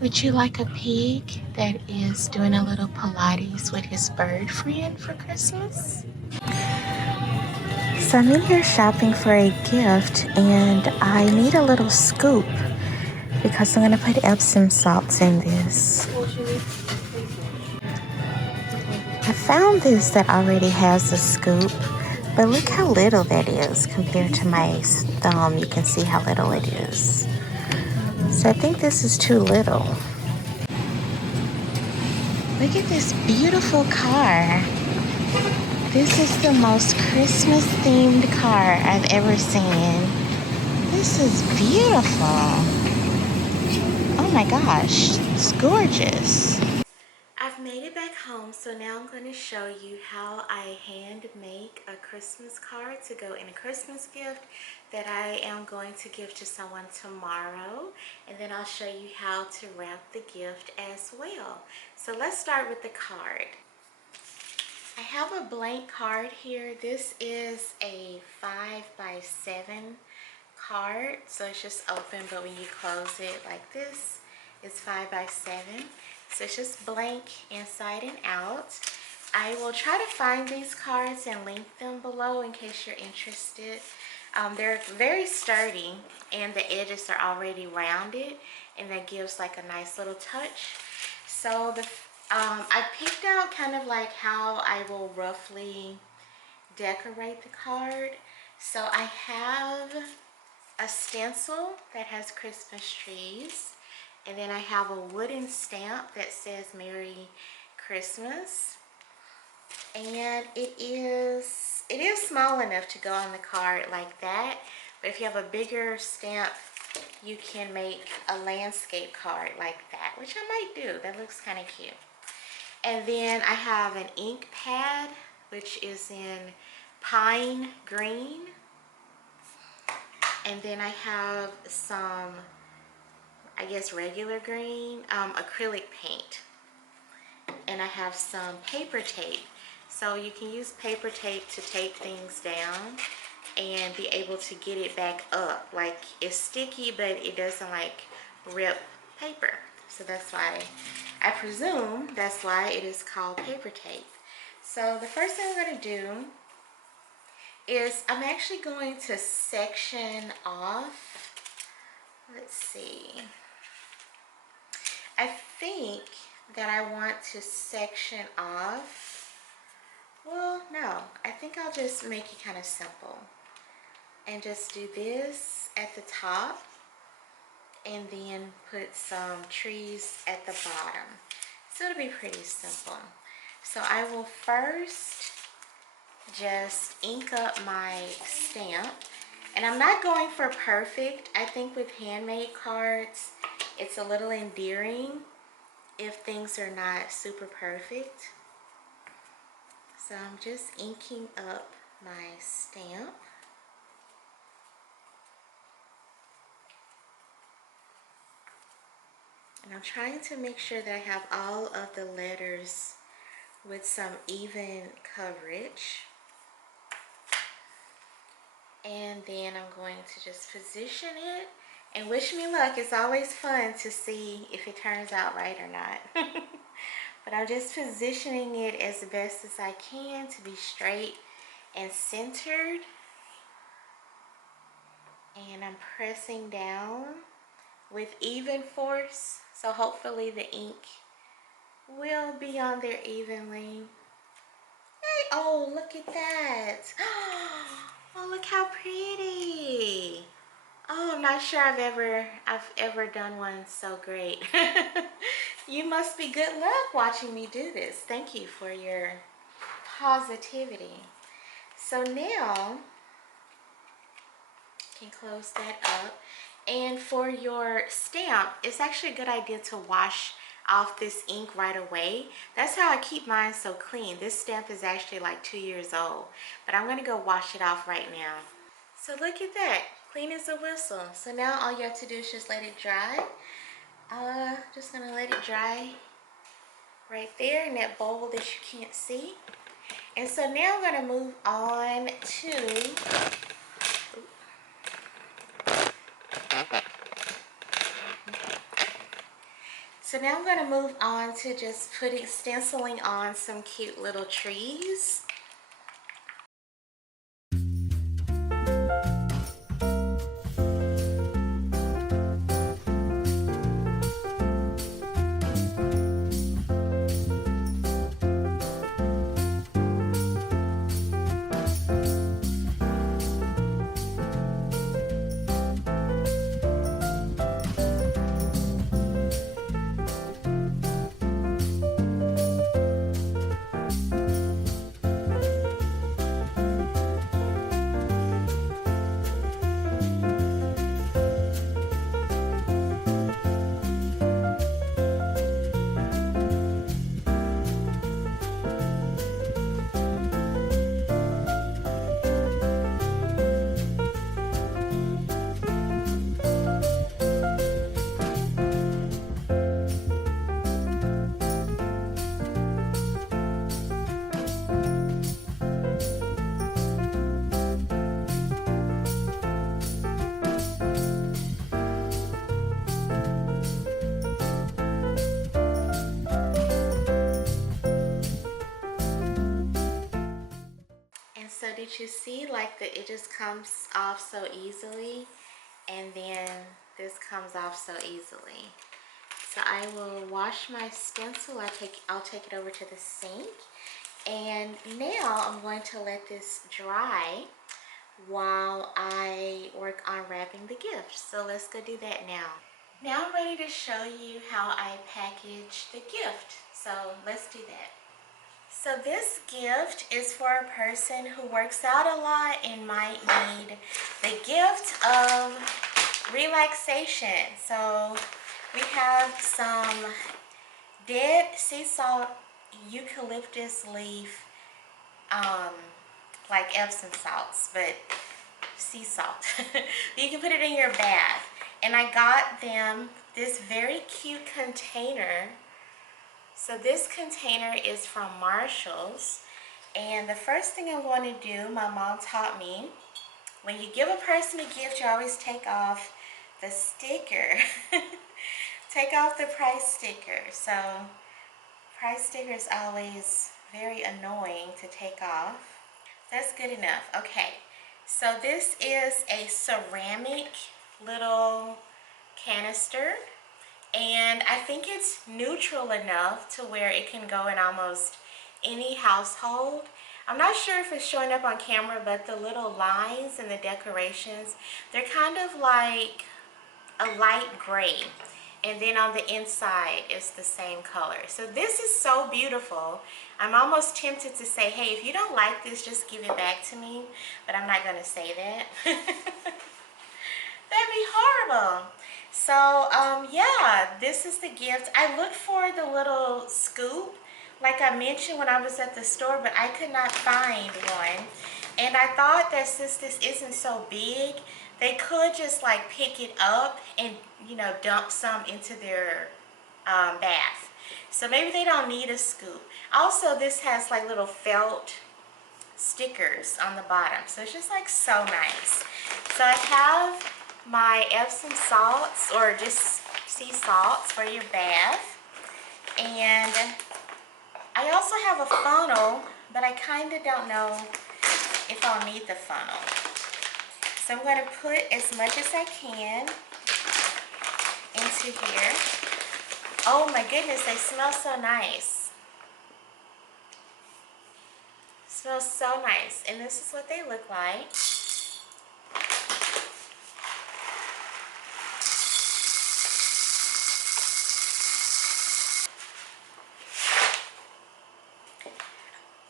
Would you like a pig that is doing a little Pilates with his bird friend for Christmas? So I'm in here shopping for a gift and I need a little scoop because I'm going to put Epsom salts in this. I found this that already has a scoop, but look how little that is compared to my thumb. You can see how little it is. So I think this is too little. Look at this beautiful car. This is the most Christmas themed car I've ever seen. This is beautiful. Oh my gosh, it's gorgeous. I've made it back home, so now I'm going to show you how I hand make a Christmas card to go in a Christmas gift that I am going to give to someone tomorrow. And then I'll show you how to wrap the gift as well. So let's start with the card. I have a blank card here. This is a 5x7 card, so it's just open, but when you close it like this, it's 5x7. So it's just blank inside and out. I will try to find these cards and link them below in case you're interested. They're very sturdy and the edges are already rounded, and that gives like a nice little touch. So I picked out kind of like how I will roughly decorate the card. So I have a stencil that has Christmas trees, and then I have a wooden stamp that says Merry Christmas, and it is small enough to go on the card like that, but if you have a bigger stamp you can make a landscape card like that, which I might do. That looks kind of cute. And then I have an ink pad, which is in pine green. And then I have some, I guess, regular green, acrylic paint. And I have some paper tape. So you can use paper tape to tape things down and be able to get it back up. Like, it's sticky, but it doesn't like rip paper. So that's why, I presume that's why it is called paper tape. So the first thing I'm going to do is I'm actually going to section off, let's see, I think that I want to section off, well, no, I think I'll just make it kind of simple and just do this at the top and then put some trees at the bottom. So it'll be pretty simple. So I will first just ink up my stamp, and I'm not going for perfect. I think with handmade cards it's a little endearing if things are not super perfect. So I'm just inking up my stamp. And I'm trying to make sure that I have all of the letters with some even coverage. And then I'm going to just position it and wish me luck. It's always fun to see if it turns out right or not. But I'm just positioning it as best as I can to be straight and centered. And I'm pressing down with even force, so hopefully the ink will be on there evenly. Hey, oh, look at that. Oh, look how pretty. Oh, I'm not sure I've ever done one so great. You must be good luck watching me do this. Thank you for your positivity. So now you can close that up. And for your stamp, it's actually a good idea to wash off this ink right away. That's how I keep mine so clean. This stamp is actually like 2 years old, but I'm going to go wash it off right now. So look at that, clean as a whistle. So now all you have to do is just let it dry. Just gonna let it dry right there in that bowl that you can't see. And so now I'm gonna move on to So now I'm going to move on to just stenciling on some cute little trees. And so did you see like it just comes off so easily, and then this comes off so easily. So I will wash my stencil. I'll take it over to the sink, and now I'm going to let this dry while I work on wrapping the gift. So let's go do that now. Now I'm ready to show you how I package the gift. So let's do that. So this gift is for a person who works out a lot and might need the gift of relaxation. So we have some dead sea salt eucalyptus leaf, like Epsom salts, but sea salt. You can put it in your bath. And I got them this very cute container. So this container is from Marshall's, and the first thing I'm going to do, my mom taught me, when you give a person a gift, you always take off the sticker. Take off the price sticker. So price sticker is always very annoying to take off. That's good enough. Okay, so this is a ceramic little canister. And I think it's neutral enough to where it can go in almost any household. I'm not sure if it's showing up on camera, but the little lines and the decorations, they're kind of like a light gray. And then on the inside, it's the same color. So this is so beautiful. I'm almost tempted to say, hey, if you don't like this, just give it back to me. But I'm not going to say that. That'd be horrible. So yeah, this is the gift. I looked for the little scoop like I mentioned when I was at the store, but I could not find one. And I thought that since this isn't so big, they could just like pick it up and, you know, dump some into their bath. So maybe they don't need a scoop. Also, this has like little felt stickers on the bottom, so it's just like so nice. So I have my Epsom salts, or just sea salts for your bath, and I also have a funnel, but I kind of don't know if I'll need the funnel. So I'm going to put as much as I can into here. Oh my goodness, they smell so nice. Smells so nice, and this is what they look like.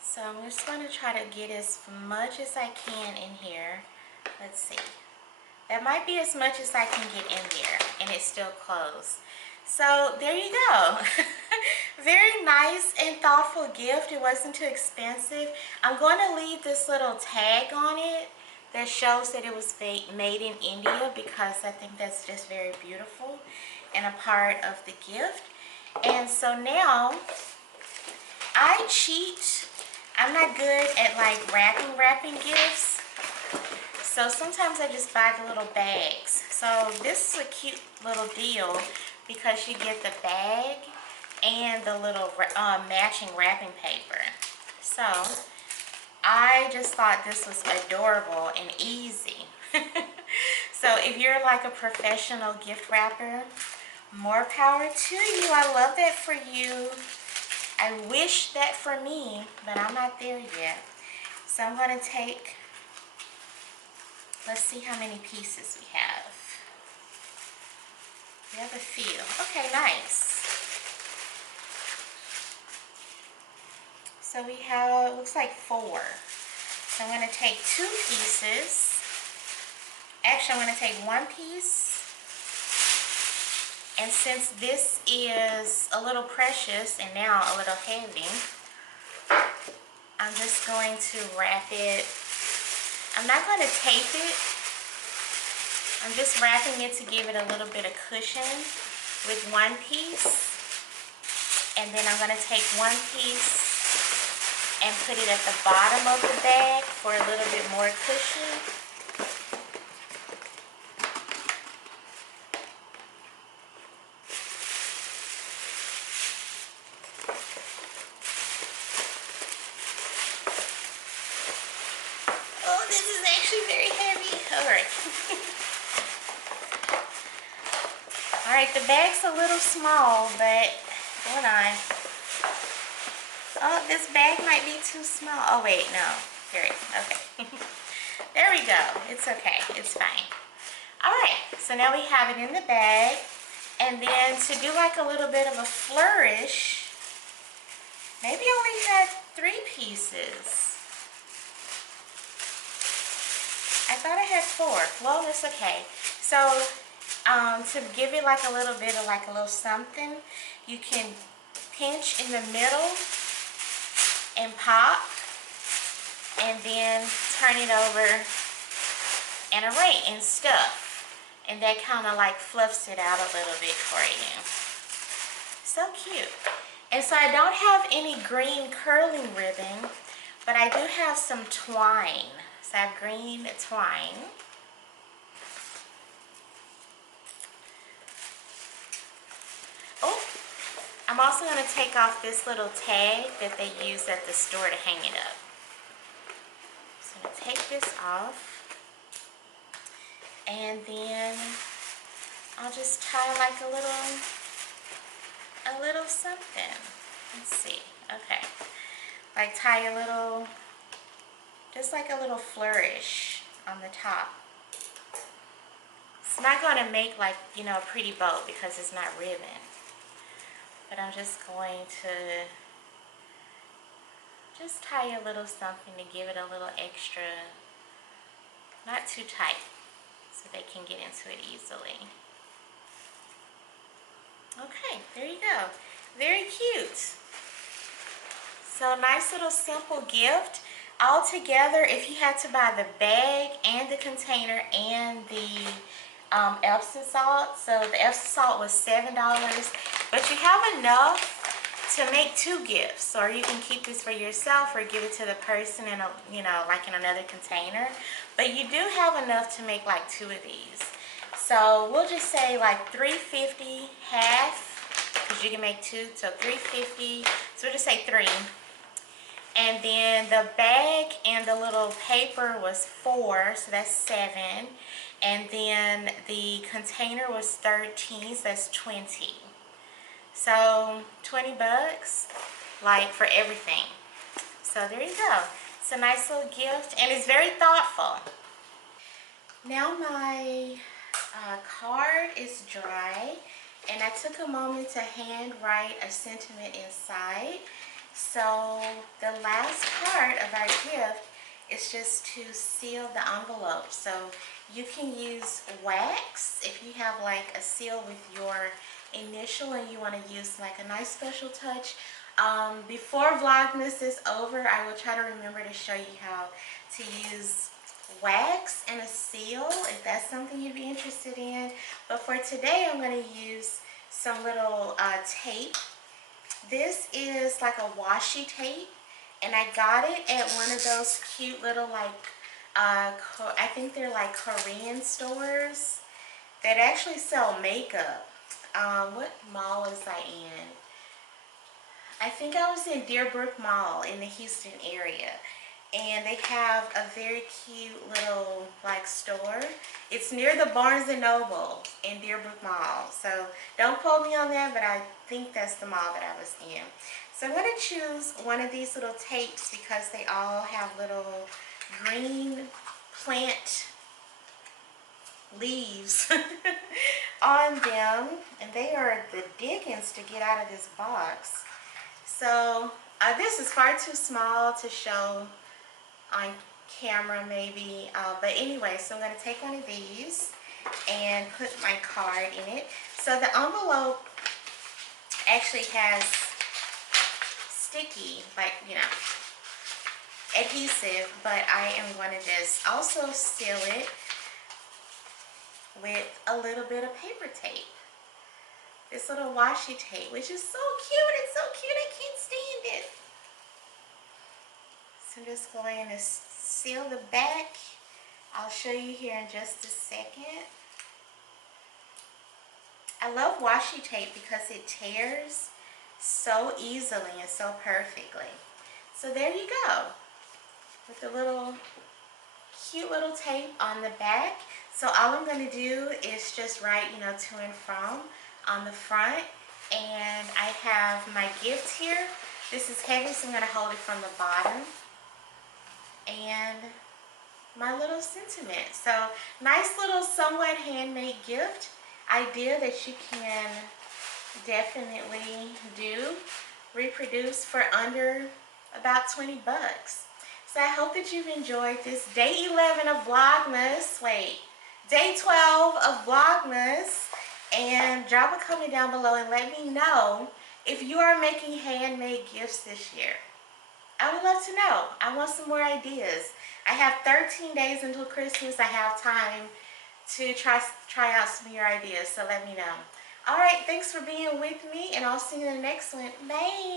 So I'm just going to try to get as much as I can in here. Let's see. That might be as much as I can get in there, and it's still closed. So there you go. Very nice and thoughtful gift. It wasn't too expensive. I'm going to leave this little tag on it that shows that it was made in India, because I think that's just very beautiful and a part of the gift. And so now I cheat. I'm not good at like wrapping gifts. So sometimes I just buy the little bags. So this is a cute little deal because you get the bag and the little matching wrapping paper. So I just thought this was adorable and easy. So if you're like a professional gift wrapper, more power to you. I love that for you. I wish that for me, but I'm not there yet. So I'm going to take, let's see how many pieces we have. We have a few. Okay, nice. So we have, looks like 4. So I'm going to take 2 pieces. Actually, I'm going to take 1 piece. And since this is a little precious and now a little heavy, I'm just going to wrap it. I'm not going to tape it. I'm just wrapping it to give it a little bit of cushion with 1 piece. And then I'm going to take 1 piece and put it at the bottom of the bag for a little bit more cushion. Oh, this is actually very heavy. Alright. Alright, the bag's a little small, but hold on. Oh, this bag might be too small. Oh, wait, no. Here, okay. There we go. It's okay. It's fine. Alright, so now we have it in the bag. And then to do like a little bit of a flourish, maybe I only had 3 pieces. I thought I had 4. Well, it's okay. So, to give it like a little bit of like a little something, you can pinch in the middle and pop, and then turn it over and arrange and stuff. And that kind of like fluffs it out a little bit for you. So cute. And so I don't have any green curling ribbon, but I do have some twine. So I have green twine. Oh, I'm also going to take off this little tag that they use at the store to hang it up. So I'm going to take this off. And then I'll just tie like a little something. Let's see. Okay. Like tie a little, just like a little flourish on the top. It's not going to make like, you know, a pretty bow because it's not ribbon. But I'm just going to just tie a little something to give it a little extra, not too tight, so they can get into it easily. Okay, there you go. Very cute. So nice little simple gift. All together, if you had to buy the bag and the container and the Epsom salt, so the Epsom salt was $7, but you have enough to make 2 gifts, or you can keep this for yourself or give it to the person in a, you know, like in another container. But you do have enough to make like 2 of these. So we'll just say like $3.50 half, because you can make 2, so $3.50. So we'll just say 3. And then the bag and the little paper was 4, so that's 7. And then the container was 13, so that's 20. So 20 bucks, like for everything. So there you go. It's a nice little gift, and it's very thoughtful. Now my card is dry, and I took a moment to hand write a sentiment inside. So the last part of our gift is just to seal the envelope. So you can use wax if you have like a seal with your initial and you want to use like a nice special touch. Before Vlogmas is over, I will try to remember to show you how to use wax and a seal if that's something you'd be interested in. But for today, I'm going to use some little tape. This is like a washi tape, and I got it at one of those cute little like I think they're like Korean stores that actually sell makeup. what mall was I in? I think I was in Deerbrook Mall in the Houston area. And they have a very cute little like store. It's near the Barnes and Noble in Deerbrook Mall. So don't quote me on that, but I think that's the mall that I was in. So I'm going to choose one of these little tapes because they all have little green plant leaves on them, and they are the dickens to get out of this box. So this is far too small to show on camera maybe, but anyway, so I'm going to take one of these and put my card in it. So the envelope actually has sticky, like, you know, adhesive, but I am going to just also seal it with a little bit of paper tape. This little washi tape, which is so cute. It's so cute, I can't stand it. So I'm just going to seal the back. I'll show you here in just a second. I love washi tape because it tears so easily and so perfectly. So there you go, with the little cute little tape on the back. So all I'm going to do is just write, you know, to and from on the front. And I have my gift here. This is heavy, so I'm going to hold it from the bottom. And my little sentiment. So nice little somewhat handmade gift idea that you can definitely reproduce for under about 20 bucks. So I hope that you've enjoyed this day 11 of Vlogmas. Wait, day 12 of Vlogmas. And drop a comment down below and let me know if you are making handmade gifts this year. I would love to know. I want some more ideas. I have 13 days until Christmas. I have time to try out some of your ideas, so let me know. All right, thanks for being with me, and I'll see you in the next one. Bye.